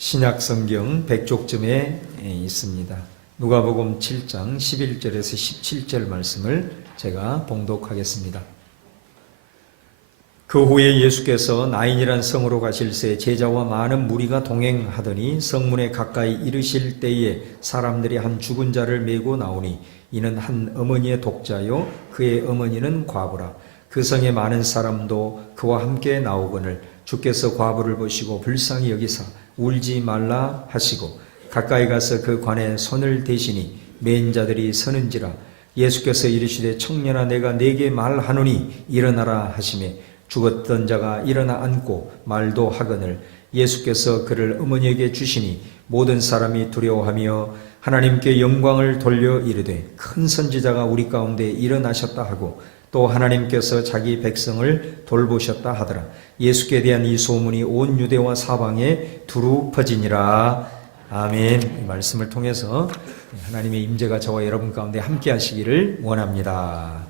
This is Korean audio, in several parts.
신약성경 100쪽쯤에 있습니다. 누가복음 7장 11절에서 17절 말씀을 제가 봉독하겠습니다. 그 후에 예수께서 나인이란 성으로 가실새 제자와 많은 무리가 동행하더니 성문에 가까이 이르실 때에 사람들이 한 죽은 자를 메고 나오니 이는 한 어머니의 독자요 그의 어머니는 과부라. 그 성에 많은 사람도 그와 함께 나오거늘 주께서 과부를 보시고 불쌍히 여기사 울지 말라 하시고 가까이 가서 그 관에 손을 대시니 맨 자들이 서는지라. 예수께서 이르시되 청년아 내가 네게 말하노니 일어나라 하시매 죽었던 자가 일어나 앉고 말도 하거늘 예수께서 그를 어머니에게 주시니 모든 사람이 두려워하며 하나님께 영광을 돌려 이르되 큰 선지자가 우리 가운데 일어나셨다 하고 또 하나님께서 자기 백성을 돌보셨다 하더라. 예수께 대한 이 소문이 온 유대와 사방에 두루 퍼지니라. 아멘. 이 말씀을 통해서 하나님의 임재가 저와 여러분 가운데 함께 하시기를 원합니다.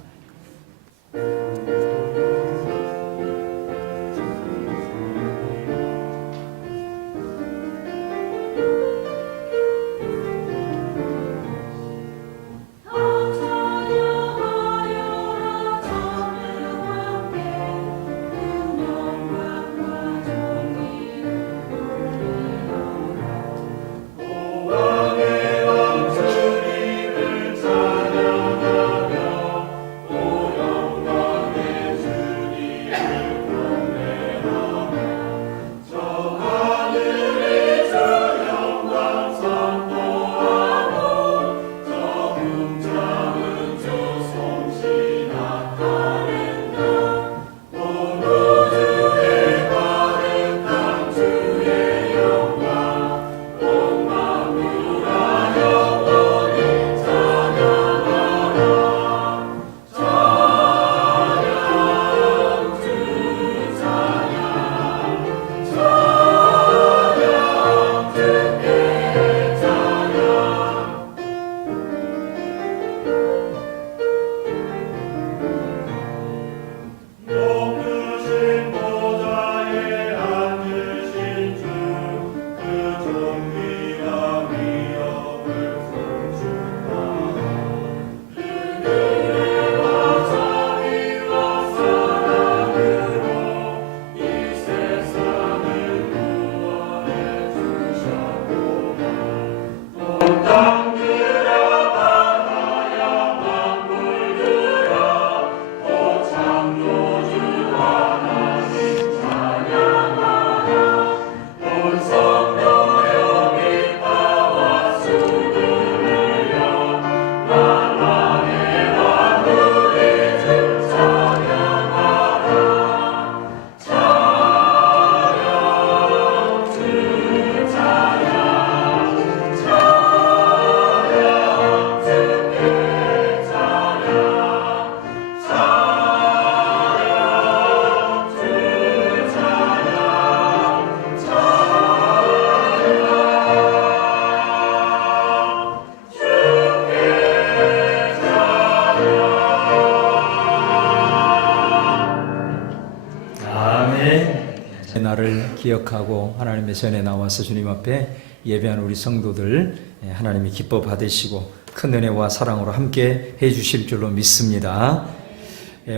나를 기억하고 하나님의 전에 나와서 주님 앞에 예배하는 우리 성도들 하나님이 기뻐 받으시고 큰 은혜와 사랑으로 함께 해주실 줄로 믿습니다.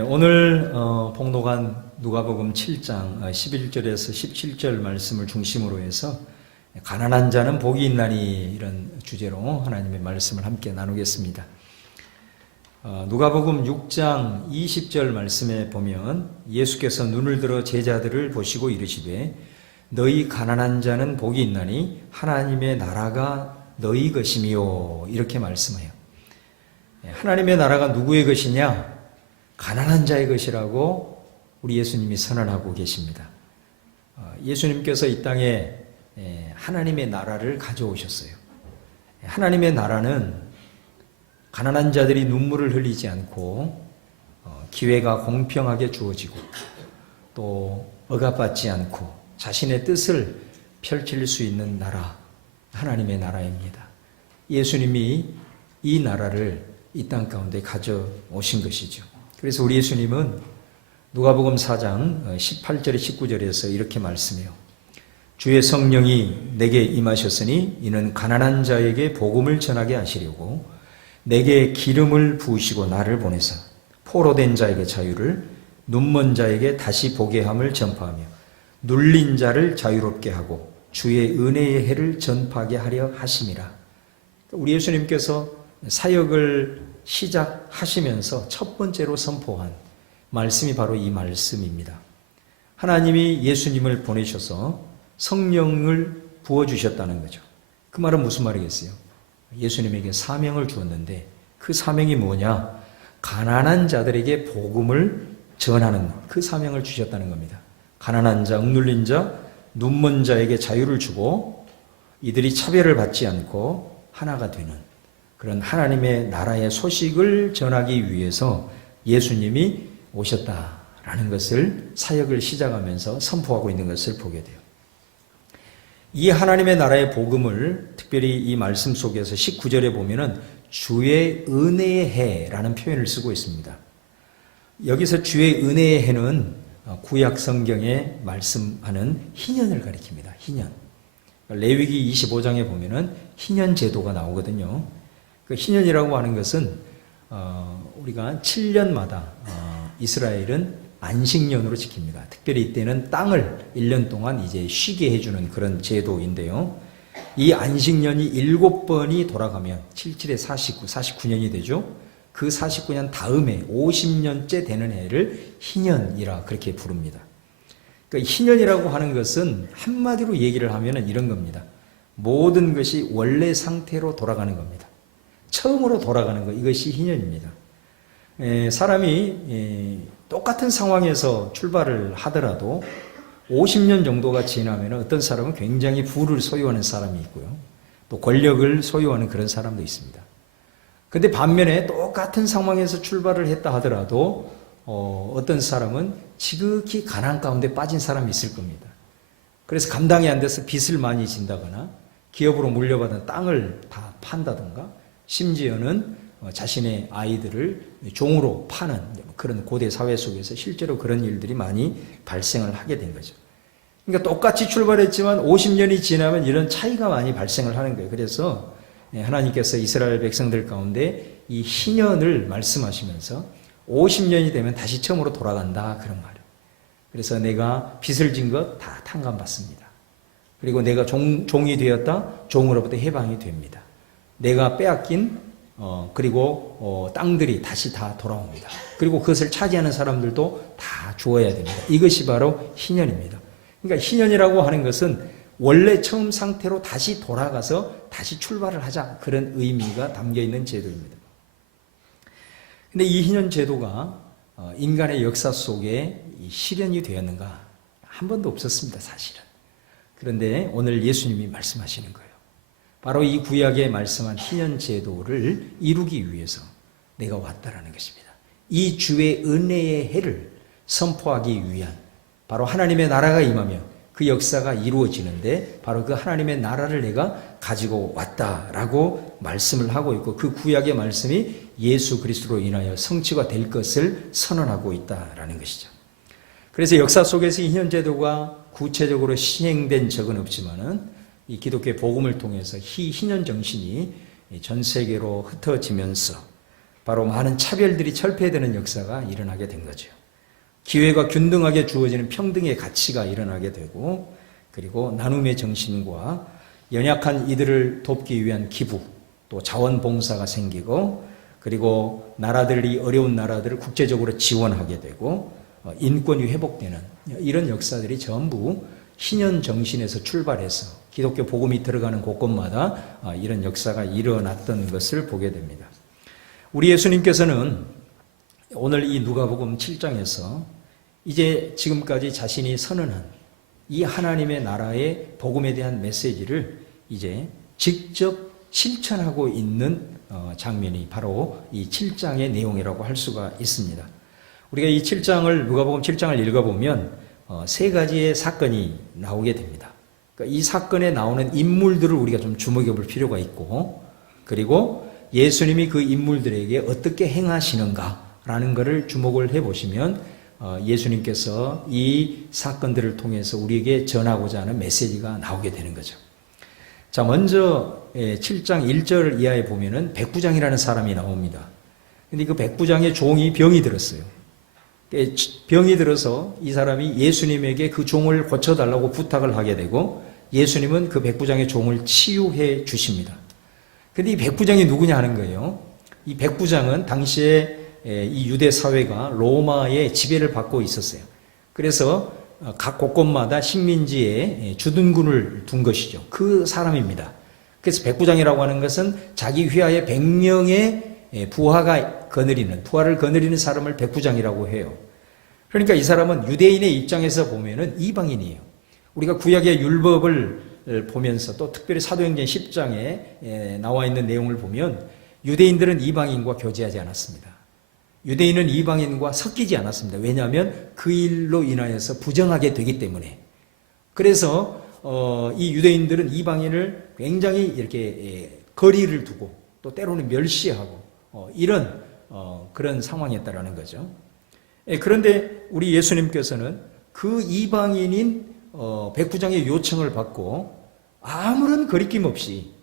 오늘 봉독한 누가복음 7장 11절에서 17절 말씀을 중심으로 해서 가난한 자는 복이 있나니 이런 주제로 하나님의 말씀을 함께 나누겠습니다. 누가복음 6장 20절 말씀에 보면 예수께서 눈을 들어 제자들을 보시고 이르시되 너희 가난한 자는 복이 있나니 하나님의 나라가 너희 것이며 이렇게 말씀해요. 하나님의 나라가 누구의 것이냐? 가난한 자의 것이라고 우리 예수님이 선언하고 계십니다. 예수님께서 이 땅에 하나님의 나라를 가져오셨어요. 하나님의 나라는 가난한 자들이 눈물을 흘리지 않고 기회가 공평하게 주어지고 또 억압받지 않고 자신의 뜻을 펼칠 수 있는 나라, 하나님의 나라입니다. 예수님이 이 나라를 이 땅 가운데 가져오신 것이죠. 그래서 우리 예수님은 누가복음 4장 18절에 19절에서 이렇게 말씀해요. 주의 성령이 내게 임하셨으니 이는 가난한 자에게 복음을 전하게 하시려고 내게 기름을 부으시고 나를 보내사 포로된 자에게 자유를, 눈먼 자에게 다시 보게 함을 전파하며 눌린 자를 자유롭게 하고 주의 은혜의 해를 전파하게 하려 하심이라. 우리 예수님께서 사역을 시작하시면서 첫 번째로 선포한 말씀이 바로 이 말씀입니다. 하나님이 예수님을 보내셔서 성령을 부어주셨다는 거죠. 그 말은 무슨 말이겠어요? 예수님에게 사명을 주었는데 그 사명이 뭐냐? 가난한 자들에게 복음을 전하는 그 사명을 주셨다는 겁니다. 가난한 자, 억눌린 자, 눈먼 자에게 자유를 주고 이들이 차별을 받지 않고 하나가 되는 그런 하나님의 나라의 소식을 전하기 위해서 예수님이 오셨다라는 것을 사역을 시작하면서 선포하고 있는 것을 보게 돼요. 이 하나님의 나라의 복음을 특별히 이 말씀 속에서 19절에 보면은 주의 은혜의 해라는 표현을 쓰고 있습니다. 여기서 주의 은혜의 해는 구약 성경에 말씀하는 희년을 가리킵니다. 희년. 레위기 25장에 보면은 희년 제도가 나오거든요. 그 희년이라고 하는 것은 우리가 7년마다 이스라엘은 안식년으로 지킵니다. 특별히 이때는 땅을 1년 동안 이제 쉬게 해주는 그런 제도인데요. 이 안식년이 7번이 돌아가면 77에 49, 49년이 되죠. 그 49년 다음에 50년째 되는 해를 희년이라 그렇게 부릅니다. 그러니까 희년이라고 하는 것은 한마디로 얘기를 하면 이런 겁니다. 모든 것이 원래 상태로 돌아가는 겁니다. 처음으로 돌아가는 것, 이것이 희년입니다. 사람이 똑같은 상황에서 출발을 하더라도 50년 정도가 지나면 어떤 사람은 굉장히 부를 소유하는 사람이 있고요. 또 권력을 소유하는 그런 사람도 있습니다. 근데 반면에 똑같은 상황에서 출발을 했다 하더라도 어떤 사람은 지극히 가난 가운데 빠진 사람이 있을 겁니다. 그래서 감당이 안 돼서 빚을 많이 진다거나 기업으로 물려받은 땅을 다 판다든가 심지어는 자신의 아이들을 종으로 파는 그런 고대 사회 속에서 실제로 그런 일들이 많이 발생을 하게 된 거죠. 그러니까 똑같이 출발했지만 50년이 지나면 이런 차이가 많이 발생을 하는 거예요. 그래서 하나님께서 이스라엘 백성들 가운데 이 희년을 말씀하시면서 50년이 되면 다시 처음으로 돌아간다 그런 말이에요. 그래서 내가 빚을 진 것 다 탕감받습니다. 그리고 내가 종이 되었다, 종으로부터 해방이 됩니다. 내가 빼앗긴 그리고 땅들이 다시 다 돌아옵니다. 그리고 그것을 차지하는 사람들도 다 주어야 됩니다. 이것이 바로 희년입니다. 그러니까 희년이라고 하는 것은 원래 처음 상태로 다시 돌아가서 다시 출발을 하자 그런 의미가 담겨 있는 제도입니다. 근데 이 희년 제도가 인간의 역사 속에 실현이 되었는가? 한 번도 없었습니다, 사실은. 그런데 오늘 예수님이 말씀하시는 거예요. 바로 이 구약에 말씀한 희년 제도를 이루기 위해서 내가 왔다라는 것입니다. 이 주의 은혜의 해를 선포하기 위한 바로 하나님의 나라가 임하며 그 역사가 이루어지는데 바로 그 하나님의 나라를 내가 가지고 왔다라고 말씀을 하고 있고 그 구약의 말씀이 예수 그리스도로 인하여 성취가 될 것을 선언하고 있다라는 것이죠. 그래서 역사 속에서 이 희년 제도가 구체적으로 시행된 적은 없지만은 이 기독교의 복음을 통해서 희년 정신이 전 세계로 흩어지면서 바로 많은 차별들이 철폐되는 역사가 일어나게 된 거죠. 기회가 균등하게 주어지는 평등의 가치가 일어나게 되고 그리고 나눔의 정신과 연약한 이들을 돕기 위한 기부 또 자원봉사가 생기고 그리고 나라들이 어려운 나라들을 국제적으로 지원하게 되고 인권이 회복되는 이런 역사들이 전부 희년 정신에서 출발해서 기독교 복음이 들어가는 곳곳마다 이런 역사가 일어났던 것을 보게 됩니다. 우리 예수님께서는 오늘 이 누가복음 7장에서 이제 지금까지 자신이 선언한 이 하나님의 나라의 복음에 대한 메시지를 이제 직접 실천하고 있는 장면이 바로 이 7장의 내용이라고 할 수가 있습니다. 우리가 이 7장을 누가복음 7장을 읽어보면 세 가지의 사건이 나오게 됩니다. 그러니까 이 사건에 나오는 인물들을 우리가 좀 주목해 볼 필요가 있고 그리고 예수님이 그 인물들에게 어떻게 행하시는가라는 것을 주목을 해보시면 예수님께서 이 사건들을 통해서 우리에게 전하고자 하는 메시지가 나오게 되는 거죠. 자, 먼저 7장 1절 이하에 보면은 백부장이라는 사람이 나옵니다. 근데 그 백부장의 종이 병이 들었어요. 병이 들어서 이 사람이 예수님에게 그 종을 고쳐달라고 부탁을 하게 되고 예수님은 그 백부장의 종을 치유해 주십니다. 근데 이 백부장이 누구냐 하는 거예요. 이 백부장은 당시에 이 유대 사회가 로마의 지배를 받고 있었어요. 그래서 각 곳곳마다 식민지에 주둔군을 둔 것이죠. 그 사람입니다. 그래서 백부장이라고 하는 것은 자기 휘하에 100명의 부하를 거느리는 사람을 백부장이라고 해요. 그러니까 이 사람은 유대인의 입장에서 보면은 이방인이에요. 우리가 구약의 율법을 보면서 또 특별히 사도행전 10장에 나와 있는 내용을 보면 유대인들은 이방인과 교제하지 않았습니다. 유대인은 이방인과 섞이지 않았습니다. 왜냐하면 그 일로 인하여서 부정하게 되기 때문에. 그래서 이 유대인들은 이방인을 굉장히 이렇게 거리를 두고 또 때로는 멸시하고 이런 그런 상황이었다라는 거죠. 그런데 우리 예수님께서는 그 이방인인 백부장의 요청을 받고 아무런 거리낌 없이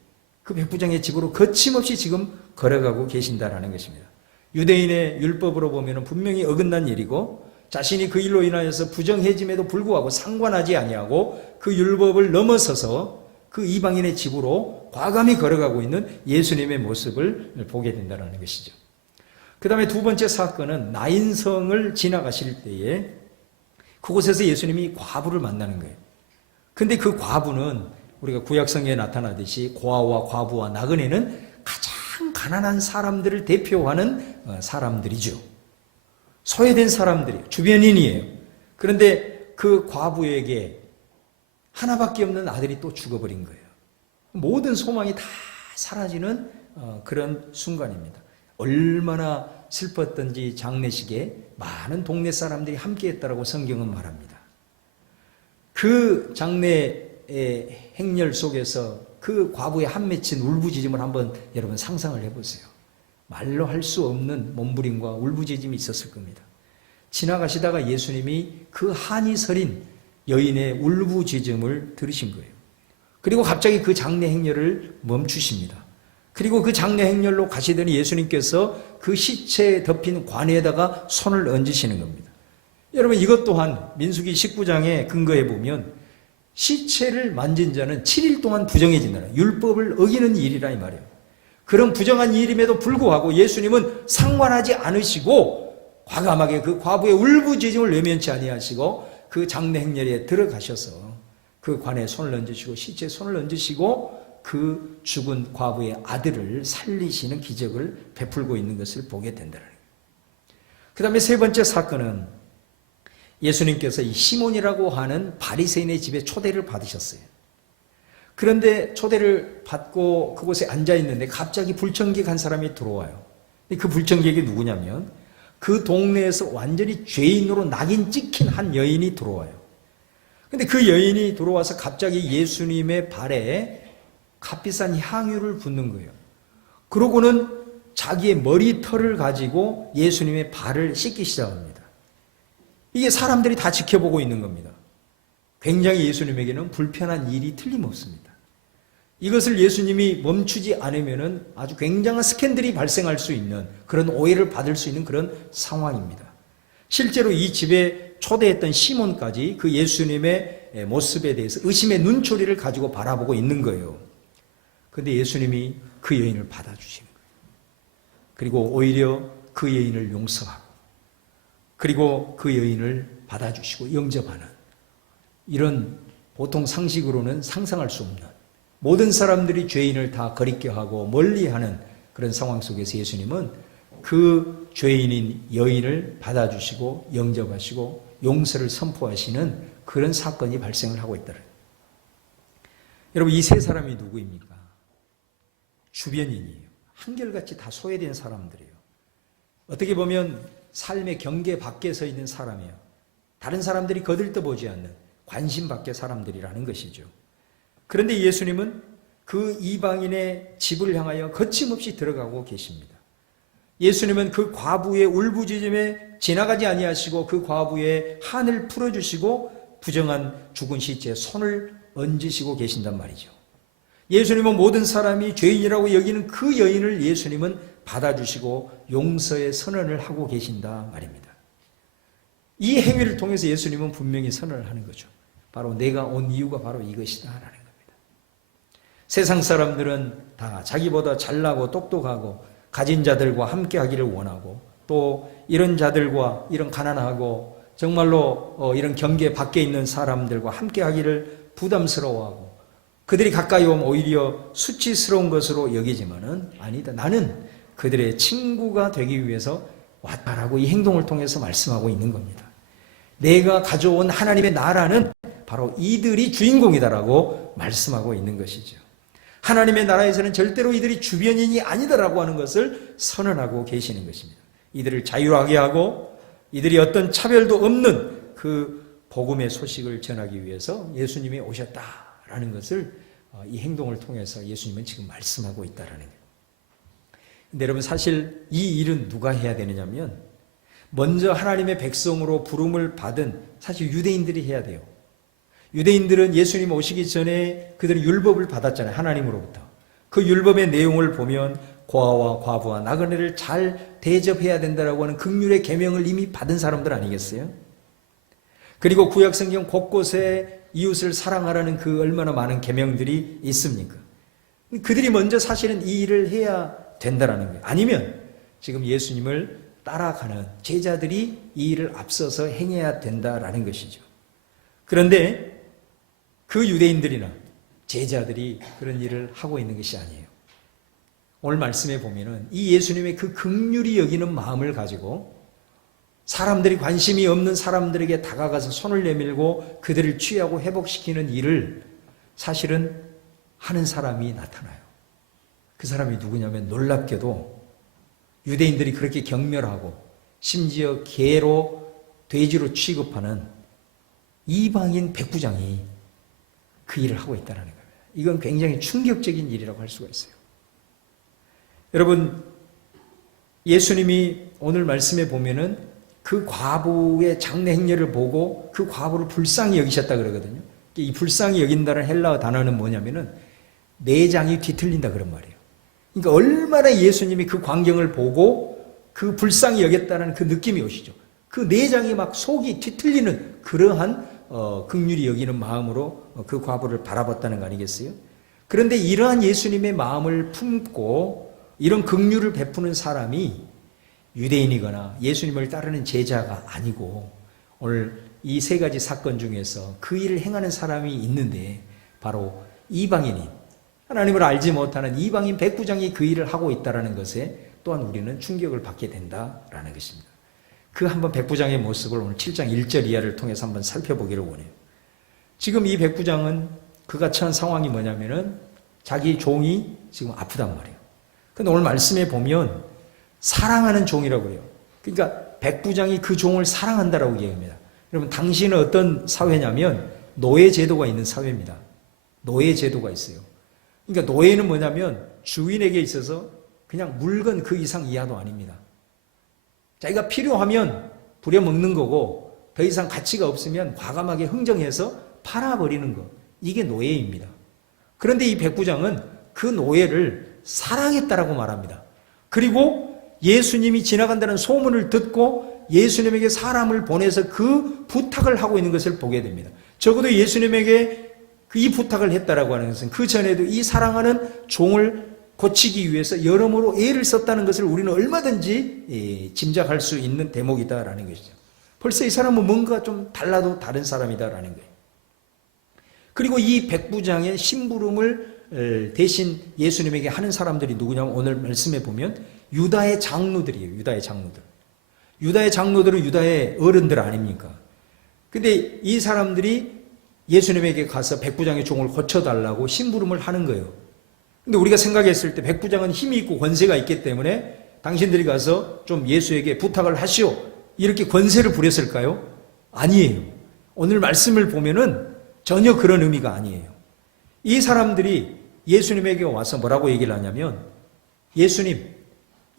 그 백부장의 집으로 거침없이 지금 걸어가고 계신다라는 것입니다. 유대인의 율법으로 보면 분명히 어긋난 일이고 자신이 그 일로 인하여서 부정해짐에도 불구하고 상관하지 아니하고 그 율법을 넘어서서 그 이방인의 집으로 과감히 걸어가고 있는 예수님의 모습을 보게 된다는 것이죠. 그 다음에 두 번째 사건은 나인성을 지나가실 때에 그곳에서 예수님이 과부를 만나는 거예요. 근데 그 과부는 우리가 구약성경에 나타나듯이 고아와 과부와 나그네는 가장 가난한 사람들을 대표하는 사람들이죠. 소외된 사람들이에요. 주변인이에요. 그런데 그 과부에게 하나밖에 없는 아들이 또 죽어버린 거예요. 모든 소망이 다 사라지는 그런 순간입니다. 얼마나 슬펐던지 장례식에 많은 동네 사람들이 함께했다라고 성경은 말합니다. 그 장례의 행렬 속에서 그 과부의 한 맺힌 울부짖음을 한번 여러분 상상을 해보세요. 말로 할 수 없는 몸부림과 울부짖음이 있었을 겁니다. 지나가시다가 예수님이 그 한이 서린 여인의 울부짖음을 들으신 거예요. 그리고 갑자기 그 장례 행렬을 멈추십니다. 그리고 그 장례 행렬로 가시더니 예수님께서 그 시체에 덮인 관에다가 손을 얹으시는 겁니다. 여러분 이것 또한 민수기 19장에 근거해 보면 시체를 만진 자는 7일 동안 부정해진다는 율법을 어기는 일이라 이 말이에요. 그런 부정한 일임에도 불구하고 예수님은 상관하지 않으시고 과감하게 그 과부의 울부짖음을 외면치 아니하시고 그 장례 행렬에 들어가셔서 그 관에 손을 얹으시고 시체에 손을 얹으시고 그 죽은 과부의 아들을 살리시는 기적을 베풀고 있는 것을 보게 된다는 거예요. 그 다음에 세 번째 사건은 예수님께서 이 시몬이라고 하는 바리새인의 집에 초대를 받으셨어요. 그런데 초대를 받고 그곳에 앉아 있는데 갑자기 불청객 한 사람이 들어와요. 그 불청객이 누구냐면 그 동네에서 완전히 죄인으로 낙인 찍힌 한 여인이 들어와요. 근데 그 여인이 들어와서 갑자기 예수님의 발에 값비싼 향유를 붓는 거예요. 그러고는 자기의 머리털을 가지고 예수님의 발을 씻기 시작합니다. 이게 사람들이 다 지켜보고 있는 겁니다. 굉장히 예수님에게는 불편한 일이 틀림없습니다. 이것을 예수님이 멈추지 않으면 아주 굉장한 스캔들이 발생할 수 있는 그런 오해를 받을 수 있는 그런 상황입니다. 실제로 이 집에 초대했던 시몬까지 그 예수님의 모습에 대해서 의심의 눈초리를 가지고 바라보고 있는 거예요. 그런데 예수님이 그 여인을 받아주시는 거예요. 그리고 오히려 그 여인을 용서하고 그리고 그 여인을 받아주시고 영접하는 이런 보통 상식으로는 상상할 수 없는 모든 사람들이 죄인을 다 거리게 하고 멀리하는 그런 상황 속에서 예수님은 그 죄인인 여인을 받아주시고 영접하시고 용서를 선포하시는 그런 사건이 발생을 하고 있다는 거예요. 여러분 이 세 사람이 누구입니까? 주변인이에요. 한결같이 다 소외된 사람들이에요. 어떻게 보면 삶의 경계 밖에 서 있는 사람이에요. 다른 사람들이 거들떠보지 않는 관심 밖의 사람들이라는 것이죠. 그런데 예수님은 그 이방인의 집을 향하여 거침없이 들어가고 계십니다. 예수님은 그 과부의 울부짖음에 지나가지 아니하시고 그 과부의 한을 풀어주시고 부정한 죽은 시체에 손을 얹으시고 계신단 말이죠. 예수님은 모든 사람이 죄인이라고 여기는 그 여인을 예수님은 받아주시고 용서의 선언을 하고 계신다 말입니다. 이 행위를 통해서 예수님은 분명히 선언을 하는 거죠. 바로 내가 온 이유가 바로 이것이다 라는 겁니다. 세상 사람들은 다 자기보다 잘나고 똑똑하고 가진 자들과 함께 하기를 원하고 또 이런 자들과 이런 가난하고 정말로 이런 경계 밖에 있는 사람들과 함께 하기를 부담스러워하고 그들이 가까이 오면 오히려 수치스러운 것으로 여기지만은 아니다. 나는 그들의 친구가 되기 위해서 왔다라고 이 행동을 통해서 말씀하고 있는 겁니다. 내가 가져온 하나님의 나라는 바로 이들이 주인공이다라고 말씀하고 있는 것이죠. 하나님의 나라에서는 절대로 이들이 주변인이 아니다라고 하는 것을 선언하고 계시는 것입니다. 이들을 자유하게 하고 이들이 어떤 차별도 없는 그 복음의 소식을 전하기 위해서 예수님이 오셨다라는 것을 이 행동을 통해서 예수님은 지금 말씀하고 있다라는 거예요. 근데 여러분 사실 이 일은 누가 해야 되느냐면 먼저 하나님의 백성으로 부름을 받은 사실 유대인들이 해야 돼요. 유대인들은 예수님 오시기 전에 그들은 율법을 받았잖아요. 하나님으로부터. 그 율법의 내용을 보면 고아와 과부와 나그네를 잘 대접해야 된다라고 하는 긍휼의 계명을 이미 받은 사람들 아니겠어요? 그리고 구약성경 곳곳에 이웃을 사랑하라는 그 얼마나 많은 계명들이 있습니까? 그들이 먼저 사실은 이 일을 해야 된다라는 거예요. 아니면 지금 예수님을 따라가는 제자들이 이 일을 앞서서 행해야 된다라는 것이죠. 그런데 그 유대인들이나 제자들이 그런 일을 하고 있는 것이 아니에요. 오늘 말씀에 보면은 이 예수님의 그 긍휼히 여기는 마음을 가지고 사람들이 관심이 없는 사람들에게 다가가서 손을 내밀고 그들을 취하고 회복시키는 일을 사실은 하는 사람이 나타나요. 그 사람이 누구냐면 놀랍게도 유대인들이 그렇게 경멸하고 심지어 개로 돼지로 취급하는 이방인 백부장이 그 일을 하고 있다는 거예요. 이건 굉장히 충격적인 일이라고 할 수가 있어요. 여러분, 예수님이 오늘 말씀에 보면은 그 과부의 장례 행렬을 보고 그 과부를 불쌍히 여기셨다 그러거든요. 이 불쌍히 여긴다는 헬라어 단어는 뭐냐면은 내장이 뒤틀린다 그런 말이에요. 그러니까 얼마나 예수님이 그 광경을 보고 그 불쌍히 여겼다는 그 느낌이 오시죠. 그 내장이 막 속이 뒤틀리는 그러한 긍휼히 여기는 마음으로 그 과부를 바라봤다는 거 아니겠어요? 그런데 이러한 예수님의 마음을 품고 이런 긍휼을 베푸는 사람이 유대인이거나 예수님을 따르는 제자가 아니고 오늘 이 세 가지 사건 중에서 그 일을 행하는 사람이 있는데 바로 이방인이 하나님을 알지 못하는 이방인 백부장이 그 일을 하고 있다는 것에 또한 우리는 충격을 받게 된다라는 것입니다. 그 한번 백부장의 모습을 오늘 7장 1절 이하를 통해서 한번 살펴보기를 원해요. 지금 이 백부장은 그가 처한 상황이 뭐냐면은 자기 종이 지금 아프단 말이에요. 근데 오늘 말씀에 보면 사랑하는 종이라고 그래요. 그러니까 백부장이 그 종을 사랑한다라고 얘기합니다. 여러분 당시는 어떤 사회냐면 노예 제도가 있는 사회입니다. 노예 제도가 있어요. 그러니까 노예는 뭐냐면 주인에게 있어서 그냥 물건 그 이상 이하도 아닙니다. 자기가 필요하면 부려먹는 거고 더 이상 가치가 없으면 과감하게 흥정해서 팔아버리는 것. 이게 노예입니다. 그런데 이 백부장은 그 노예를 사랑했다라고 말합니다. 그리고 예수님이 지나간다는 소문을 듣고 예수님에게 사람을 보내서 그 부탁을 하고 있는 것을 보게 됩니다. 적어도 예수님에게 이 부탁을 했다라고 하는 것은 그 전에도 이 사랑하는 종을 고치기 위해서 여러모로 애를 썼다는 것을 우리는 얼마든지 짐작할 수 있는 대목이다라는 것이죠. 벌써 이 사람은 뭔가 좀 달라도 다른 사람이다라는 거예요. 그리고 이 백부장의 심부름을 대신 예수님에게 하는 사람들이 누구냐면 오늘 말씀에 보면 유다의 장로들이에요. 유다의 장로들. 유다의 장로들은 유다의 어른들 아닙니까? 근데 이 사람들이 예수님에게 가서 백부장의 종을 고쳐달라고 심부름을 하는 거예요. 근데 우리가 생각했을 때 백부장은 힘이 있고 권세가 있기 때문에 당신들이 가서 좀 예수에게 부탁을 하시오. 이렇게 권세를 부렸을까요? 아니에요. 오늘 말씀을 보면은 전혀 그런 의미가 아니에요. 이 사람들이 예수님에게 와서 뭐라고 얘기를 하냐면 예수님,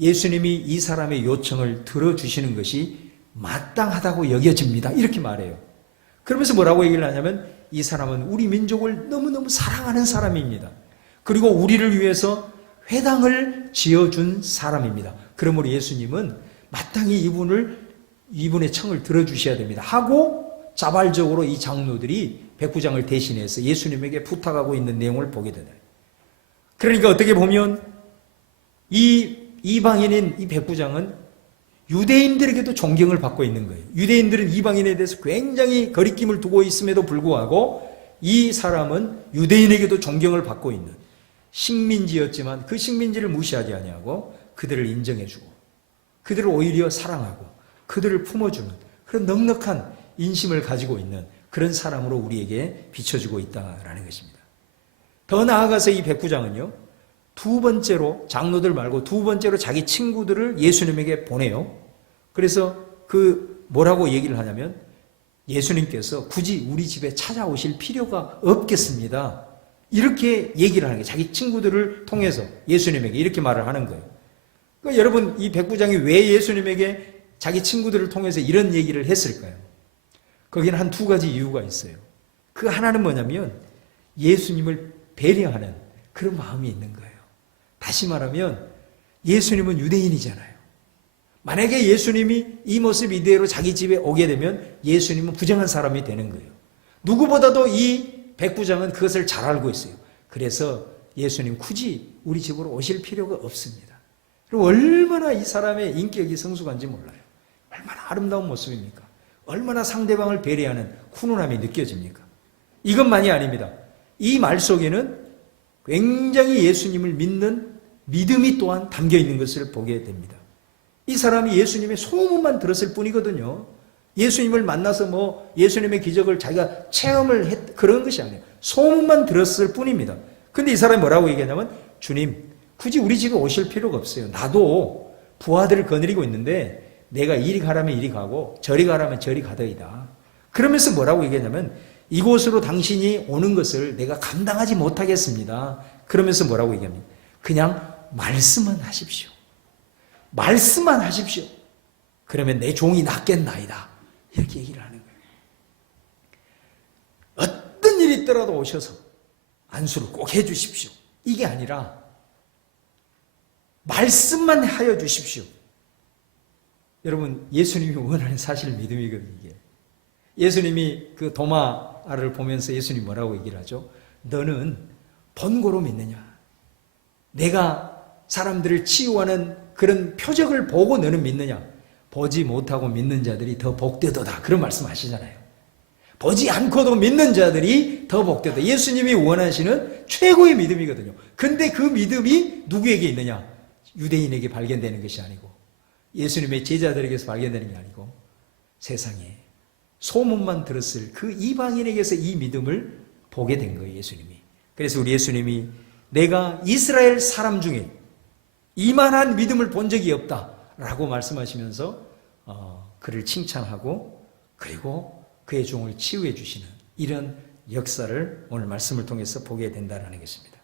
예수님이 이 사람의 요청을 들어주시는 것이 마땅하다고 여겨집니다. 이렇게 말해요. 그러면서 뭐라고 얘기를 하냐면 이 사람은 우리 민족을 너무너무 사랑하는 사람입니다. 그리고 우리를 위해서 회당을 지어준 사람입니다. 그러므로 예수님은 마땅히 이분의 청을 들어주셔야 됩니다. 하고 자발적으로 이 장로들이 백부장을 대신해서 예수님에게 부탁하고 있는 내용을 보게 되나요. 그러니까 어떻게 보면 이 이방인인 이 백부장은 유대인들에게도 존경을 받고 있는 거예요. 유대인들은 이방인에 대해서 굉장히 거리낌을 두고 있음에도 불구하고 이 사람은 유대인에게도 존경을 받고 있는 식민지였지만 그 식민지를 무시하지 아니하고 그들을 인정해주고 그들을 오히려 사랑하고 그들을 품어주는 그런 넉넉한 인심을 가지고 있는 그런 사람으로 우리에게 비춰지고 있다라는 것입니다. 더 나아가서 이 백부장은요, 두 번째로 장로들 말고 두 번째로 자기 친구들을 예수님에게 보내요. 그래서 뭐라고 얘기를 하냐면 예수님께서 굳이 우리 집에 찾아오실 필요가 없겠습니다. 이렇게 얘기를 하는 거예요. 자기 친구들을 통해서 예수님에게 이렇게 말을 하는 거예요. 그러니까 여러분, 이 백부장이 왜 예수님에게 자기 친구들을 통해서 이런 얘기를 했을까요? 거기는 한 두 가지 이유가 있어요. 그 하나는 뭐냐면 예수님을 배려하는 그런 마음이 있는 거예요. 다시 말하면 예수님은 유대인이잖아요. 만약에 예수님이 이 모습 이대로 자기 집에 오게 되면 예수님은 부정한 사람이 되는 거예요. 누구보다도 이 백부장은 그것을 잘 알고 있어요. 그래서 예수님 굳이 우리 집으로 오실 필요가 없습니다. 그리고 얼마나 이 사람의 인격이 성숙한지 몰라요. 얼마나 아름다운 모습입니까? 얼마나 상대방을 배려하는 훈훈함이 느껴집니까? 이것만이 아닙니다. 이 말 속에는 굉장히 예수님을 믿는 믿음이 또한 담겨 있는 것을 보게 됩니다. 이 사람이 예수님의 소문만 들었을 뿐이거든요. 예수님을 만나서 예수님의 기적을 자기가 체험을 그런 것이 아니에요. 소문만 들었을 뿐입니다. 근데 이 사람이 뭐라고 얘기하냐면 주님, 굳이 우리 집에 오실 필요가 없어요. 나도 부하들을 거느리고 있는데 내가 이리 가라면 이리 가고 저리 가라면 저리 가더이다. 그러면서 뭐라고 얘기하냐면 이곳으로 당신이 오는 것을 내가 감당하지 못하겠습니다. 그러면서 뭐라고 얘기합니까? 그냥 말씀만 하십시오. 말씀만 하십시오. 그러면 내 종이 낫겠나이다. 이렇게 얘기를 하는 거예요. 어떤 일이 있더라도 오셔서 안수를 꼭 해주십시오. 이게 아니라 말씀만 하여 주십시오. 여러분, 예수님이 원하는 사실 믿음이거든요. 이게. 예수님이 그 도마를 보면서 예수님이 뭐라고 얘기를 하죠? 너는 본고로 믿느냐? 내가 사람들을 치유하는 그런 표적을 보고 너는 믿느냐? 보지 못하고 믿는 자들이 더 복되도다. 그런 말씀 하시잖아요. 보지 않고도 믿는 자들이 더 복되다. 예수님이 원하시는 최고의 믿음이거든요. 근데 그 믿음이 누구에게 있느냐? 유대인에게 발견되는 것이 아니고 예수님의 제자들에게서 발견되는 게 아니고 세상에 소문만 들었을 그 이방인에게서 이 믿음을 보게 된 거예요. 예수님이. 그래서 우리 예수님이 내가 이스라엘 사람 중에 이만한 믿음을 본 적이 없다라고 말씀하시면서 그를 칭찬하고 그리고 그의 종을 치유해 주시는 이런 역사를 오늘 말씀을 통해서 보게 된다는 것입니다.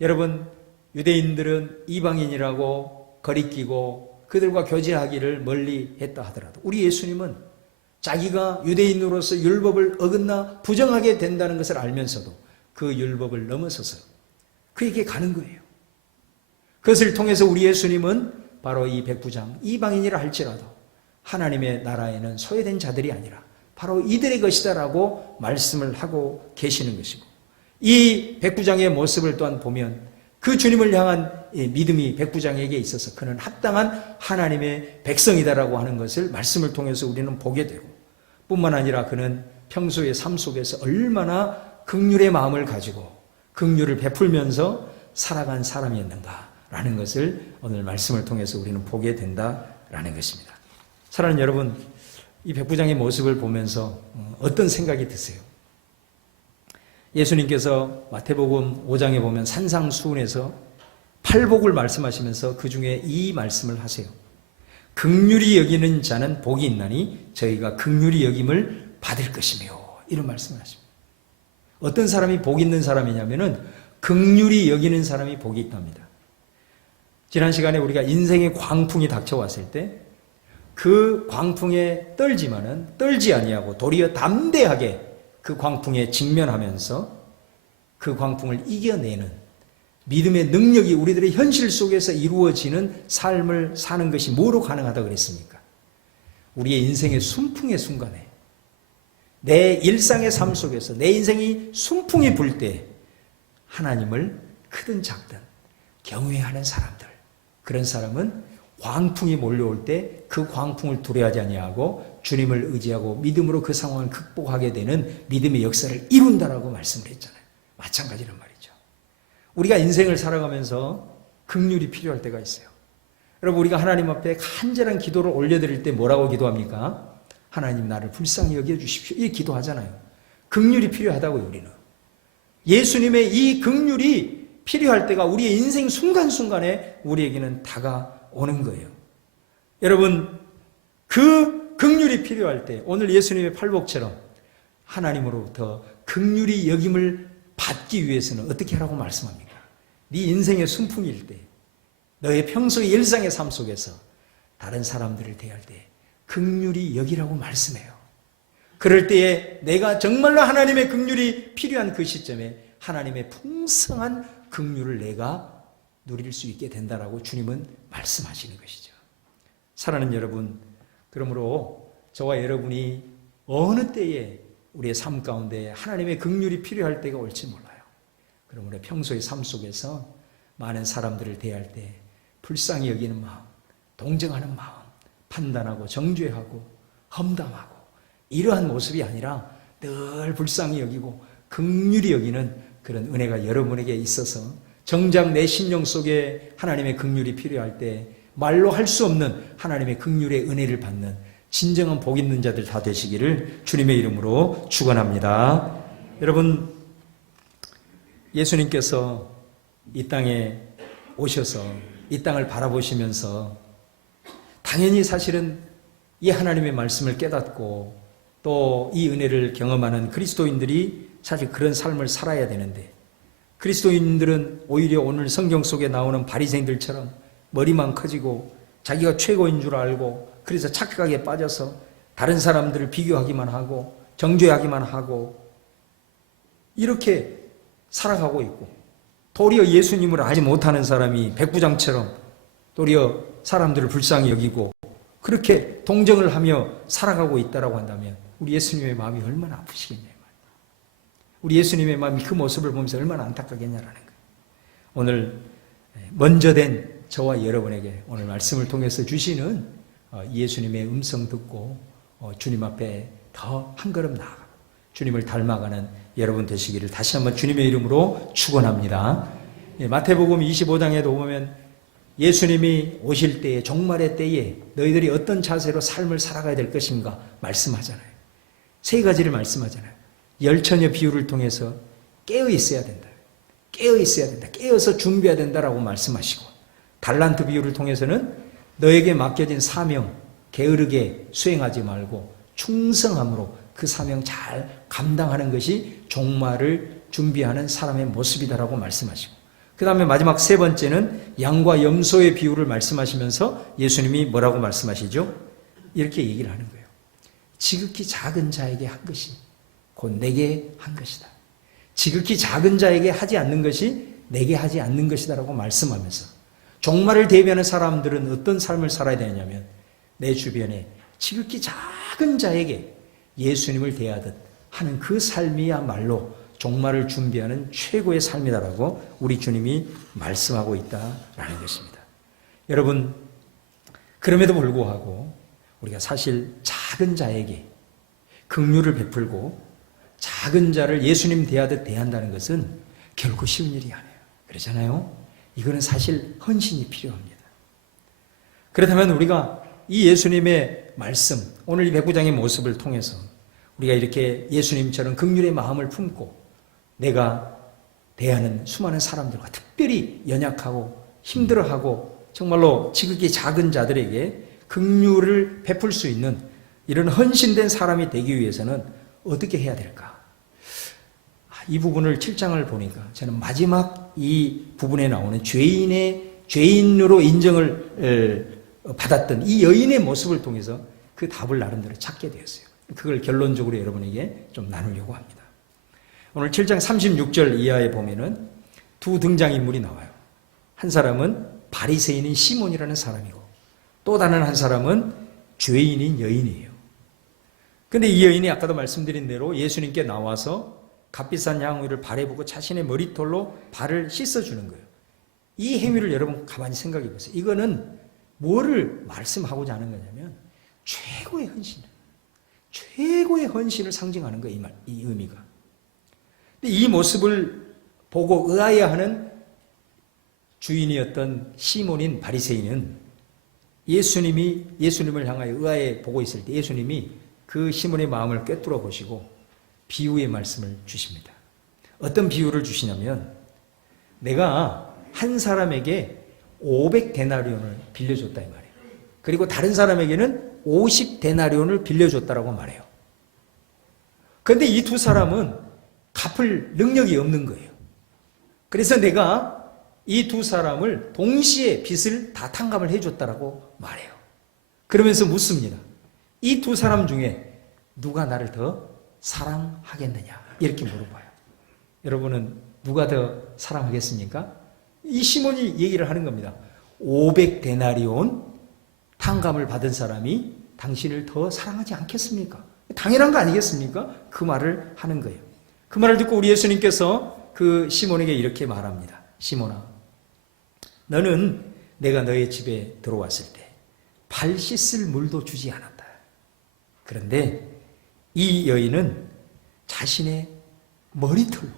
여러분, 유대인들은 이방인이라고 거리끼고 그들과 교제하기를 멀리 했다 하더라도 우리 예수님은 자기가 유대인으로서 율법을 어긋나 부정하게 된다는 것을 알면서도 그 율법을 넘어서서 그에게 가는 거예요. 그것을 통해서 우리 예수님은 바로 이 백부장, 이방인이라 할지라도 하나님의 나라에는 소외된 자들이 아니라 바로 이들의 것이다라고 말씀을 하고 계시는 것이고 이 백부장의 모습을 또한 보면 그 주님을 향한 믿음이 백부장에게 있어서 그는 합당한 하나님의 백성이다라고 하는 것을 말씀을 통해서 우리는 보게 되고 뿐만 아니라 그는 평소의 삶 속에서 얼마나 긍휼의 마음을 가지고 긍휼을 베풀면서 살아간 사람이었는가라는 것을 오늘 말씀을 통해서 우리는 보게 된다라는 것입니다. 사랑하는 여러분, 이 백부장의 모습을 보면서 어떤 생각이 드세요? 예수님께서 마태복음 5장에 보면 산상수훈에서 팔복을 말씀하시면서 그 중에 이 말씀을 하세요. 긍휼히 여기는 자는 복이 있나니 저희가 긍휼히 여김을 받을 것이며 이런 말씀을 하십니다. 어떤 사람이 복 있는 사람이냐면은 긍휼히 여기는 사람이 복이 있답니다. 지난 시간에 우리가 인생의 광풍이 닥쳐왔을 때 그 광풍에 떨지 아니하고 도리어 담대하게 그 광풍에 직면하면서 그 광풍을 이겨내는 믿음의 능력이 우리들의 현실 속에서 이루어지는 삶을 사는 것이 뭐로 가능하다고 그랬습니까? 우리의 인생의 순풍의 순간에, 내 일상의 삶 속에서 내 인생이 순풍이 불 때 하나님을 크든 작든 경외하는 사람들, 그런 사람은 광풍이 몰려올 때 그 광풍을 두려워하지 아니하고 주님을 의지하고 믿음으로 그 상황을 극복하게 되는 믿음의 역사를 이룬다라고 말씀을 했잖아요. 마찬가지란 말이죠. 우리가 인생을 살아가면서 긍휼이 필요할 때가 있어요. 여러분, 우리가 하나님 앞에 간절한 기도를 올려드릴 때 뭐라고 기도합니까? 하나님, 나를 불쌍히 여겨주십시오. 이렇게 기도하잖아요. 긍휼이 필요하다고요. 우리는 예수님의 이 긍휼이 필요할 때가 우리의 인생 순간순간에 우리에게는 다가오는 거예요. 여러분, 그 긍휼이 필요할 때 오늘 예수님의 팔복처럼 하나님으로부터 긍휼이 여김을 받기 위해서는 어떻게 하라고 말씀합니까? 네 인생의 순풍일 때, 너의 평소의 일상의 삶 속에서 다른 사람들을 대할 때 긍휼히 여기라고 말씀해요. 그럴 때에 내가 정말로 하나님의 긍휼이 필요한 그 시점에 하나님의 풍성한 긍휼을 내가 누릴 수 있게 된다라고 주님은 말씀하시는 것이죠. 사랑하는 여러분, 그러므로 저와 여러분이 어느 때에 우리의 삶 가운데 하나님의 긍휼이 필요할 때가 올지 몰라요. 그러므로 평소의 삶 속에서 많은 사람들을 대할 때 불쌍히 여기는 마음, 동정하는 마음, 판단하고 정죄하고 험담하고 이러한 모습이 아니라 늘 불쌍히 여기고 긍휼히 여기는 그런 은혜가 여러분에게 있어서 정작 내 심령 속에 하나님의 긍휼이 필요할 때 말로 할 수 없는 하나님의 긍휼의 은혜를 받는 진정한 복 있는 자들 다 되시기를 주님의 이름으로 축원합니다. 여러분, 예수님께서 이 땅에 오셔서 이 땅을 바라보시면서 당연히 사실은 이 하나님의 말씀을 깨닫고 또 이 은혜를 경험하는 그리스도인들이 사실 그런 삶을 살아야 되는데, 그리스도인들은 오히려 오늘 성경 속에 나오는 바리새인들처럼 머리만 커지고 자기가 최고인 줄 알고 그래서 착각에 빠져서 다른 사람들을 비교하기만 하고 정죄하기만 하고 이렇게 살아가고 있고, 도리어 예수님을 알지 못하는 사람이 백부장처럼 도리어 사람들을 불쌍히 여기고 그렇게 동정을 하며 살아가고 있다라고 한다면 우리 예수님의 마음이 얼마나 아프시겠냐요. 우리 예수님의 마음이 그 모습을 보면서 얼마나 안타깝겠냐라는 거예요. 오늘 먼저 된 저와 여러분에게 오늘 말씀을 통해서 주시는 예수님의 음성 듣고 주님 앞에 더 한 걸음 나아가고 주님을 닮아가는 여러분 되시기를 다시 한번 주님의 이름으로 축원합니다. 마태복음 25장에도 보면 예수님이 오실 때에, 종말의 때에 너희들이 어떤 자세로 삶을 살아가야 될 것인가 말씀하잖아요. 세 가지를 말씀하잖아요. 열처녀 비유를 통해서 깨어 있어야 된다. 깨어 있어야 된다. 깨어서 준비해야 된다라고 말씀하시고, 달란트 비유를 통해서는 너에게 맡겨진 사명 게으르게 수행하지 말고 충성함으로 그 사명 잘 감당하는 것이 종말을 준비하는 사람의 모습이다라고 말씀하시고, 그 다음에 마지막 세 번째는 양과 염소의 비유를 말씀하시면서 예수님이 뭐라고 말씀하시죠? 이렇게 얘기를 하는 거예요. 지극히 작은 자에게 한 것이 곧 내게 한 것이다. 지극히 작은 자에게 하지 않는 것이 내게 하지 않는 것이다라고 말씀하면서 종말을 대비하는 사람들은 어떤 삶을 살아야 되냐면 내 주변에 지극히 작은 자에게 예수님을 대하듯 하는 그 삶이야말로 종말을 준비하는 최고의 삶이다라고 우리 주님이 말씀하고 있다라는 것입니다. 여러분, 그럼에도 불구하고 우리가 사실 작은 자에게 긍휼을 베풀고 작은 자를 예수님 대하듯 대한다는 것은 결코 쉬운 일이 아니에요. 그렇잖아요? 이거는 사실 헌신이 필요합니다. 그렇다면 우리가 이 예수님의 말씀, 오늘 이 백부장의 모습을 통해서 우리가 이렇게 예수님처럼 긍휼의 마음을 품고 내가 대하는 수많은 사람들과 특별히 연약하고 힘들어하고 정말로 지극히 작은 자들에게 긍휼을 베풀 수 있는 이런 헌신된 사람이 되기 위해서는 어떻게 해야 될까? 이 부분을 7장을 보니까 저는 마지막 이 부분에 나오는 죄인의 죄인으로 인정을 받았던 이 여인의 모습을 통해서 그 답을 나름대로 찾게 되었어요. 그걸 결론적으로 여러분에게 좀 나누려고 합니다. 오늘 7장 36절 이하에 보면은 두 등장인물이 나와요. 한 사람은 바리새인인 시몬이라는 사람이고 또 다른 한 사람은 죄인인 여인이에요. 근데 이 여인이 아까도 말씀드린 대로 예수님께 나와서 값비싼 향유를 발에 부고 자신의 머리털로 발을 씻어주는 거예요. 이 행위를 여러분 가만히 생각해 보세요. 이거는 뭐를 말씀하고자 하는 거냐면 최고의 헌신을 상징하는 거예요. 이 의미가. 근데 이 모습을 보고 의아해하는 주인이었던 시몬인 바리새인은 예수님을 향하여 의아해 보고 있을 때 예수님이 그 시몬의 마음을 꿰뚫어 보시고 비유의 말씀을 주십니다. 어떤 비유를 주시냐면 내가 한 사람에게 500데나리온을 빌려줬다 이 말이에요. 그리고 다른 사람에게는 50데나리온을 빌려줬다라고 말해요. 그런데 이 두 사람은 갚을 능력이 없는 거예요. 그래서 내가 이 두 사람을 동시에 빚을 다 탕감을 해줬다라고 말해요. 그러면서 묻습니다. 이 두 사람 중에 누가 나를 더 사랑하겠느냐 이렇게 물어봐요. 여러분은 누가 더 사랑하겠습니까? 이 시몬이 얘기를 하는 겁니다. 500데나리온 탕감을 받은 사람이 당신을 더 사랑하지 않겠습니까? 당연한 거 아니겠습니까? 그 말을 하는 거예요. 그 말을 듣고 우리 예수님께서 그 시몬에게 이렇게 말합니다. 시몬아, 너는 내가 너의 집에 들어왔을 때 발 씻을 물도 주지 않았다. 그런데 이 여인은 자신의 머리털로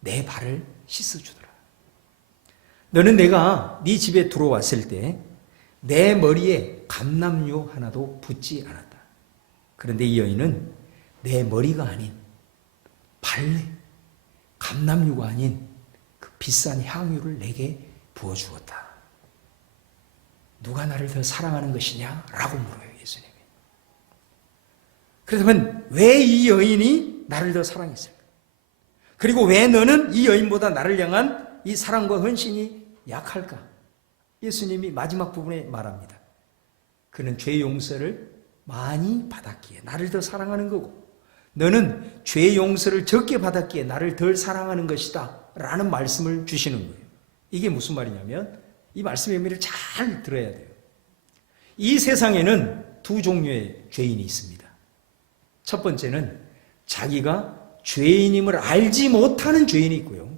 내 발을 씻어주더라. 너는 내가 네 집에 들어왔을 때 내 머리에 감람유 하나도 붓지 않았다. 그런데 이 여인은 내 머리가 아닌 발레, 감람유가 아닌 그 비싼 향유를 내게 부어주었다. 누가 나를 더 사랑하는 것이냐? 라고 물어요, 예수님이. 그렇다면 왜 이 여인이 나를 더 사랑했을까? 그리고 왜 너는 이 여인보다 나를 향한 이 사랑과 헌신이 약할까? 예수님이 마지막 부분에 말합니다. 그는 죄 용서를 많이 받았기에 나를 더 사랑하는 거고 너는 죄 용서를 적게 받았기에 나를 덜 사랑하는 것이다 라는 말씀을 주시는 거예요. 이게 무슨 말이냐면 이 말씀의 의미를 잘 들어야 돼요. 이 세상에는 두 종류의 죄인이 있습니다. 첫 번째는 자기가 죄인임을 알지 못하는 죄인이 있고요.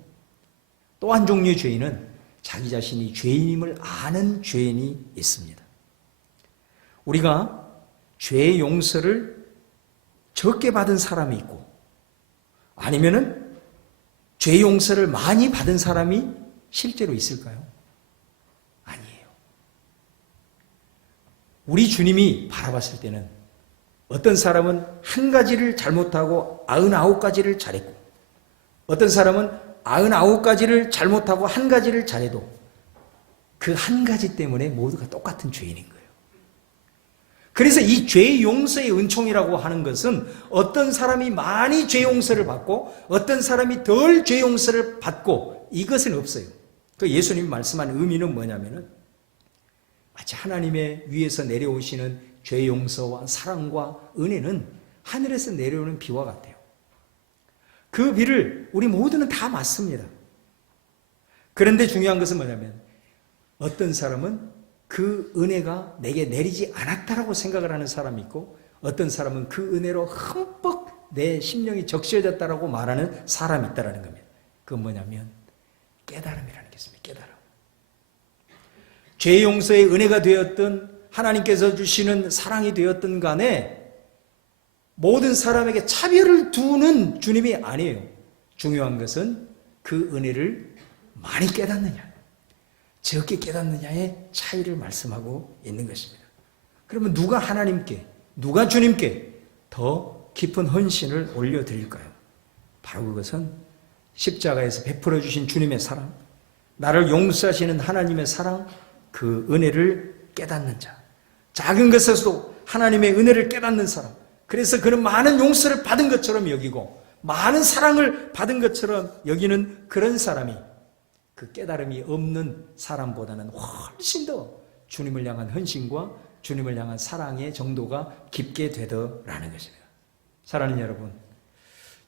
또 한 종류의 죄인은 자기 자신이 죄인임을 아는 죄인이 있습니다. 우리가 죄 용서를 적게 받은 사람이 있고 아니면은 죄 용서를 많이 받은 사람이 실제로 있을까요? 아니에요. 우리 주님이 바라봤을 때는 어떤 사람은 한 가지를 잘못하고 99가지를 잘했고 어떤 사람은 99가지를 잘못하고 한 가지를 잘해도 그 한 가지 때문에 모두가 똑같은 죄인인 거예요. 그래서 이 죄 용서의 은총이라고 하는 것은 어떤 사람이 많이 죄 용서를 받고 어떤 사람이 덜 죄 용서를 받고 이것은 없어요. 그 예수님이 말씀한 의미는 뭐냐면은 마치 하나님의 위에서 내려오시는 죄 용서와 사랑과 은혜는 하늘에서 내려오는 비와 같아요. 그 비를 우리 모두는 다 맞습니다. 그런데 중요한 것은 뭐냐면 어떤 사람은 그 은혜가 내게 내리지 않았다라고 생각을 하는 사람이 있고 어떤 사람은 그 은혜로 흠뻑 내 심령이 적셔졌다라고 말하는 사람이 있다는 겁니다. 그건 뭐냐면 깨달음이라는 게 있습니다. 깨달음. 죄 용서의 은혜가 되었던 하나님께서 주시는 사랑이 되었던 간에 모든 사람에게 차별을 두는 주님이 아니에요. 중요한 것은 그 은혜를 많이 깨닫느냐 적게 깨닫느냐의 차이를 말씀하고 있는 것입니다. 그러면 누가 하나님께 누가 주님께 더 깊은 헌신을 올려드릴까요? 바로 그것은 십자가에서 베풀어 주신 주님의 사랑, 나를 용서하시는 하나님의 사랑, 그 은혜를 깨닫는 자, 작은 것에서도 하나님의 은혜를 깨닫는 사람, 그래서 그는 많은 용서를 받은 것처럼 여기고 많은 사랑을 받은 것처럼 여기는 그런 사람이 그 깨달음이 없는 사람보다는 훨씬 더 주님을 향한 헌신과 주님을 향한 사랑의 정도가 깊게 되더라는 것입니다. 사랑하는 여러분,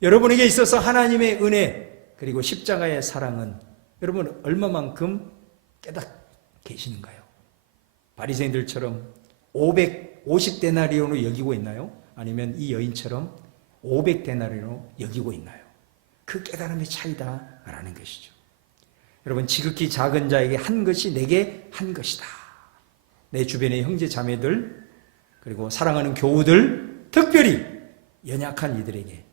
여러분에게 있어서 하나님의 은혜 그리고 십자가의 사랑은 여러분 얼마만큼 깨닫 계시는가요? 바리새인들처럼 550데나리온으로 여기고 있나요? 아니면 이 여인처럼 500데나리온으로 여기고 있나요? 그 깨달음의 차이다라는 것이죠. 여러분, 지극히 작은 자에게 한 것이 내게 한 것이다. 내 주변의 형제 자매들 그리고 사랑하는 교우들, 특별히 연약한 이들에게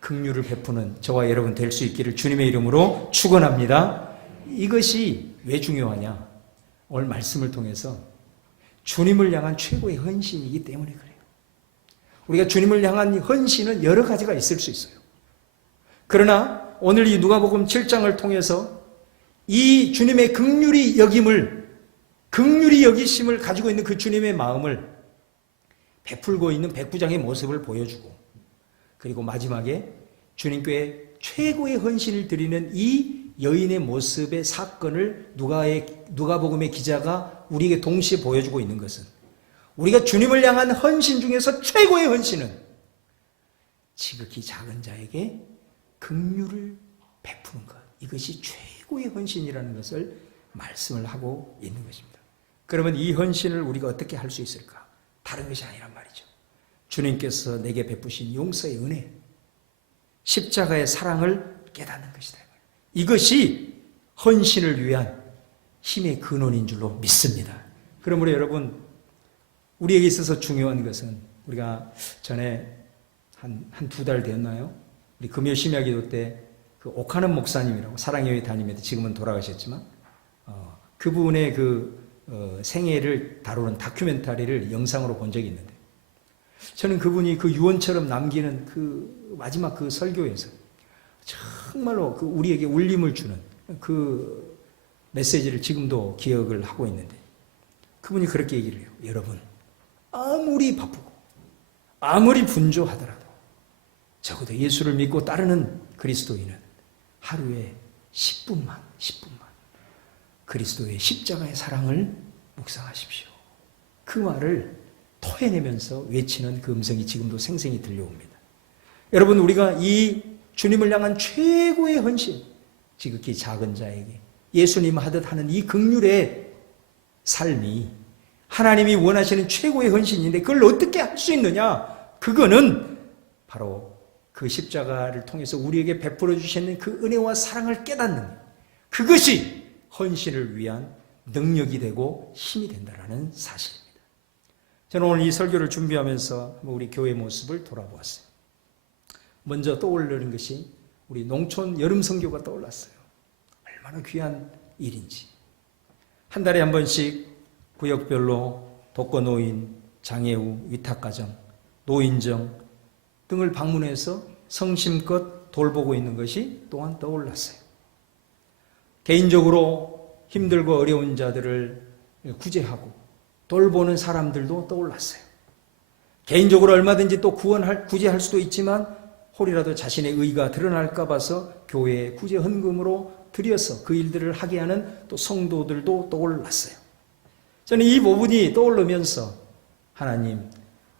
긍휼을 베푸는 저와 여러분 될 수 있기를 주님의 이름으로 축원합니다. 이것이 왜 중요하냐? 오늘 말씀을 통해서 주님을 향한 최고의 헌신이기 때문에 그래요. 우리가 주님을 향한 헌신은 여러 가지가 있을 수 있어요. 그러나 오늘 이 누가복음 7장을 통해서 이 주님의 긍휼히 여기심을 가지고 있는 그 주님의 마음을 베풀고 있는 백부장의 모습을 보여주고, 그리고 마지막에 주님께 최고의 헌신을 드리는 이 여인의 모습의 사건을 누가복음의 기자가 우리에게 동시에 보여주고 있는 것은, 우리가 주님을 향한 헌신 중에서 최고의 헌신은 지극히 작은 자에게 긍휼을 베푸는 것, 이것이 최고의 헌신이라는 것을 말씀을 하고 있는 것입니다. 그러면 이 헌신을 우리가 어떻게 할 수 있을까? 다른 것이 아니란 말이죠. 주님께서 내게 베푸신 용서의 은혜, 십자가의 사랑을 깨닫는 것이다. 이것이 헌신을 위한 힘의 근원인 줄로 믿습니다. 그러므로 여러분, 우리에게 있어서 중요한 것은, 우리가 전에 한 2달 되었나요? 우리 금요 심야기도 때 그 오카는 목사님이라고 사랑의 담임인데 지금은 돌아가셨지만 그분의 생애를 다루는 다큐멘터리를 영상으로 본 적이 있는데, 저는 그분이 그 유언처럼 남기는 그 마지막 그 설교에서 정말로 그 우리에게 울림을 주는 그 메시지를 지금도 기억을 하고 있는데, 그분이 그렇게 얘기를 해요. 여러분, 아무리 바쁘고 아무리 분주하더라도 적어도 예수를 믿고 따르는 그리스도인은 하루에 10분만 그리스도의 십자가의 사랑을 묵상하십시오. 그 말을 토해내면서 외치는 그 음성이 지금도 생생히 들려옵니다. 여러분, 우리가 이 주님을 향한 최고의 헌신, 지극히 작은 자에게 예수님 하듯 하는 이 긍휼의 삶이 하나님이 원하시는 최고의 헌신인데, 그걸 어떻게 할 수 있느냐? 그거는 바로 그 십자가를 통해서 우리에게 베풀어 주시는 그 은혜와 사랑을 깨닫는, 그것이 헌신을 위한 능력이 되고 힘이 된다는 사실입니다. 저는 오늘 이 설교를 준비하면서 우리 교회 모습을 돌아보았어요. 먼저 떠오르는 것이 우리 농촌 여름 선교가 떠올랐어요. 얼마나 귀한 일인지. 한 달에 한 번씩 구역별로 독거노인, 장애우, 위탁가정, 노인정 등을 방문해서 성심껏 돌보고 있는 것이 또한 떠올랐어요. 개인적으로 힘들고 어려운 자들을 구제하고 돌보는 사람들도 떠올랐어요. 개인적으로 얼마든지 또 구제할 수도 있지만 혹이라도 자신의 의가 드러날까 봐서 교회에 구제 헌금으로 드려서 그 일들을 하게 하는 또 성도들도 떠올랐어요. 저는 이 부분이 떠오르면서 하나님,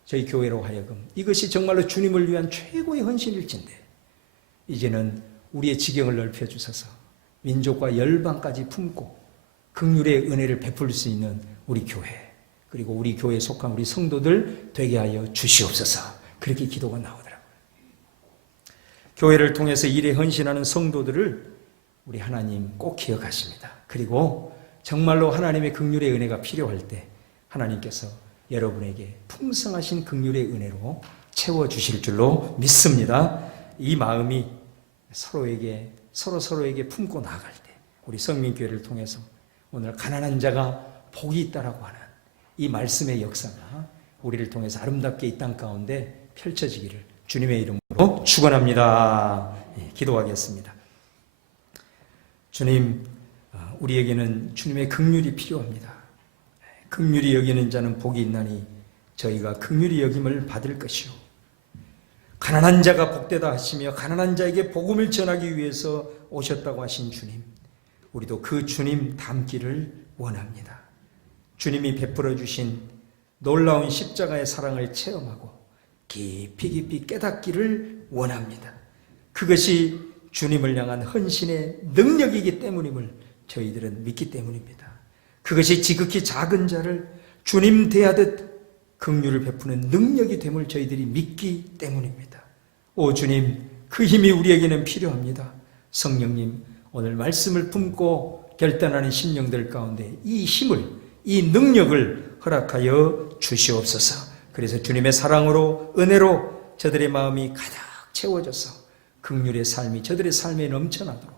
저희 교회로 하여금 이것이 정말로 주님을 위한 최고의 헌신일진데 이제는 우리의 지경을 넓혀주셔서 민족과 열방까지 품고 긍휼의 은혜를 베풀 수 있는 우리 교회, 그리고 우리 교회에 속한 우리 성도들 되게 하여 주시옵소서. 그렇게 기도가 나오더라고요. 교회를 통해서 일에 헌신하는 성도들을 우리 하나님 꼭 기억하십니다. 그리고 정말로 하나님의 긍휼의 은혜가 필요할 때 하나님께서 여러분에게 풍성하신 긍휼의 은혜로 채워주실 줄로 믿습니다. 이 마음이 서로에게 품고 나아갈 때 우리 성민교회를 통해서 오늘 가난한 자가 복이 있다라고 하는 이 말씀의 역사가 우리를 통해서 아름답게 이 땅 가운데 펼쳐지기를 주님의 이름으로 축원합니다. 기도하겠습니다. 주님, 우리에게는 주님의 긍휼이 필요합니다. 긍휼히 여기는 자는 복이 있나니 저희가 긍휼히 여김을 받을 것이요, 가난한 자가 복되다 하시며 가난한 자에게 복음을 전하기 위해서 오셨다고 하신 주님, 우리도 그 주님 닮기를 원합니다. 주님이 베풀어 주신 놀라운 십자가의 사랑을 체험하고 깊이 깨닫기를 원합니다. 그것이 주님을 향한 헌신의 능력이기 때문임을 저희들은 믿기 때문입니다. 그것이 지극히 작은 자를 주님 대하듯 긍휼을 베푸는 능력이 됨을 저희들이 믿기 때문입니다. 오 주님, 그 힘이 우리에게는 필요합니다. 성령님, 오늘 말씀을 품고 결단하는 심령들 가운데 이 힘을, 이 능력을 허락하여 주시옵소서. 그래서 주님의 사랑으로, 은혜로 저들의 마음이 가득 채워져서 긍휼의 삶이 저들의 삶에 넘쳐나도록,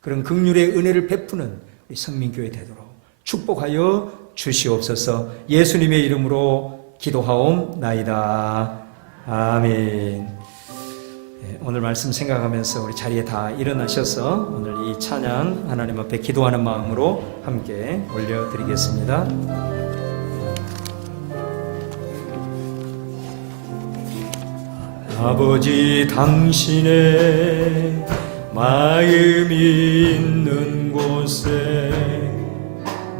그런 긍휼의 은혜를 베푸는 우리 성민교회 되도록 축복하여 주시옵소서. 예수님의 이름으로 기도하옵나이다. 아멘. 오늘 말씀 생각하면서 우리 자리에 다 일어나셔서 오늘 이 찬양 하나님 앞에 기도하는 마음으로 함께 올려드리겠습니다. 아버지, 당신의 마음이 있는 곳에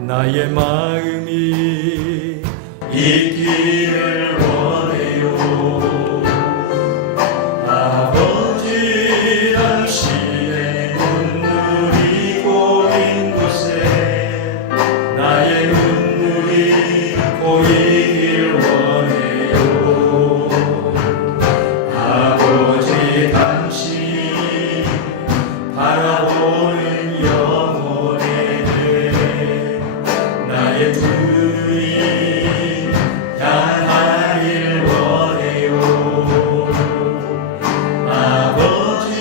나의 마음이 있기를 원해요. 아버지, 당신의 눈물이 고인 곳에 나의 눈물이 고이길 원해요. 아버지, 당신이 바라보는 영혼에 대해 나의 두 눈이 향하길 원해요. 아버지,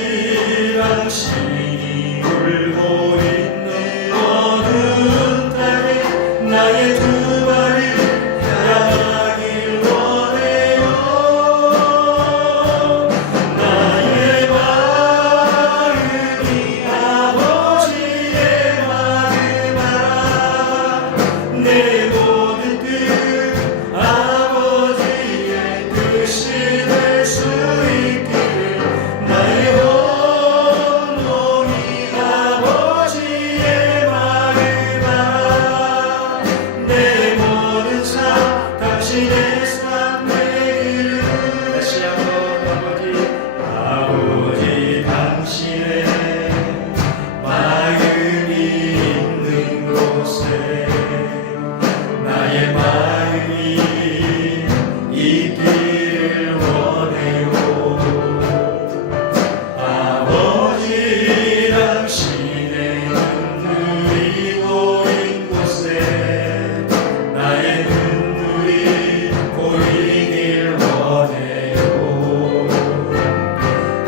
당신이 울고 있는 어두운 땅에 나의 두 발이 향하길 원해요. 나의 마음이 아버지의 마음아, 내 모든 뜻 아버지의 뜻이 될 수 있기를, 나의 온몸이 아버지의 마음아, 내 모든 삶 당신의 삶 되기를. 다시 한번 아버지, 당신의 마음이 있는 곳에 나의 마음이 있기를 원해요. 아버지, 당신의 눈물이 고인 곳에 나의 눈물이 고이길 원해요.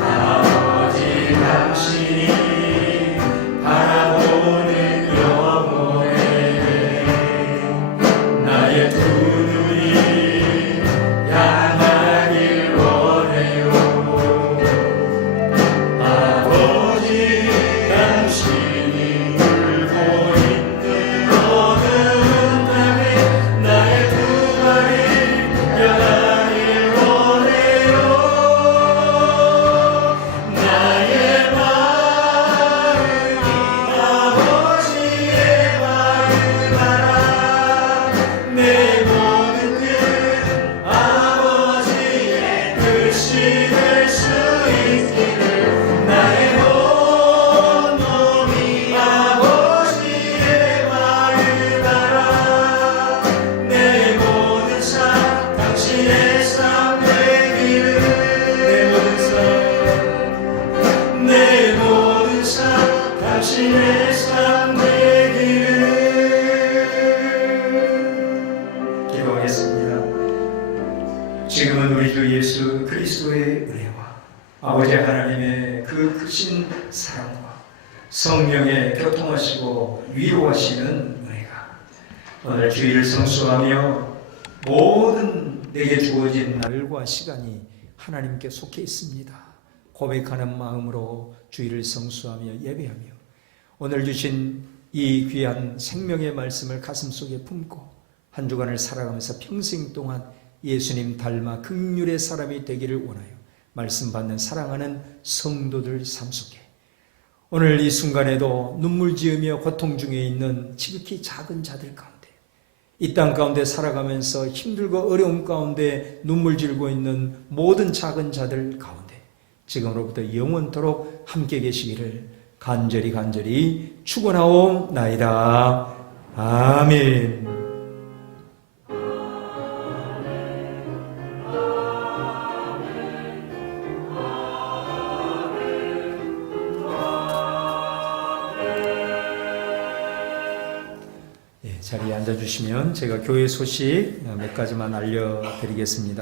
아버지, 당신이 바라보는 영혼에 나의 두 눈이 향하길 원해요. 아버지, 당신이 울고 있는 어두운 땅에 나의 두 발이 향하길 원해요. 나의 마음이 아버지의 마음 알아, 내 모든 뜻 아버지의 뜻이 될 수 있기를, 나의 온몸이 아버지의 마음 알아, 내 모든 삶 당신의 삶 되기를. 내 모든 삶 당신의 삶 되기를. 기도하겠습니다. 지금은 우리 주 예수 그리스도의 은혜와 아버지 하나님의 그 크신 사랑과 성령의 교통하시고 위로하시는 은혜가 오늘 주일을 성수하며 모든 내게 주어진 날과 시간이 하나님께 속해 있습니다. 고백하는 마음으로 주일을 성수하며 예배하며 오늘 주신 이 귀한 생명의 말씀을 가슴속에 품고 한 주간을 살아가면서 평생 동안 예수님 닮아 긍휼의 사람이 되기를 원하여 말씀 받는 사랑하는 성도들 삶 속에 오늘 이 순간에도 눈물 지으며 고통 중에 있는 지극히 작은 자들 가운데, 이 땅 가운데 살아가면서 힘들고 어려움 가운데 눈물 질고 있는 모든 작은 자들 가운데 지금으로부터 영원토록 함께 계시기를 간절히 축원하옵나이다. 아멘. 자리에 앉아주시면 제가 교회 소식 몇 가지만 알려드리겠습니다.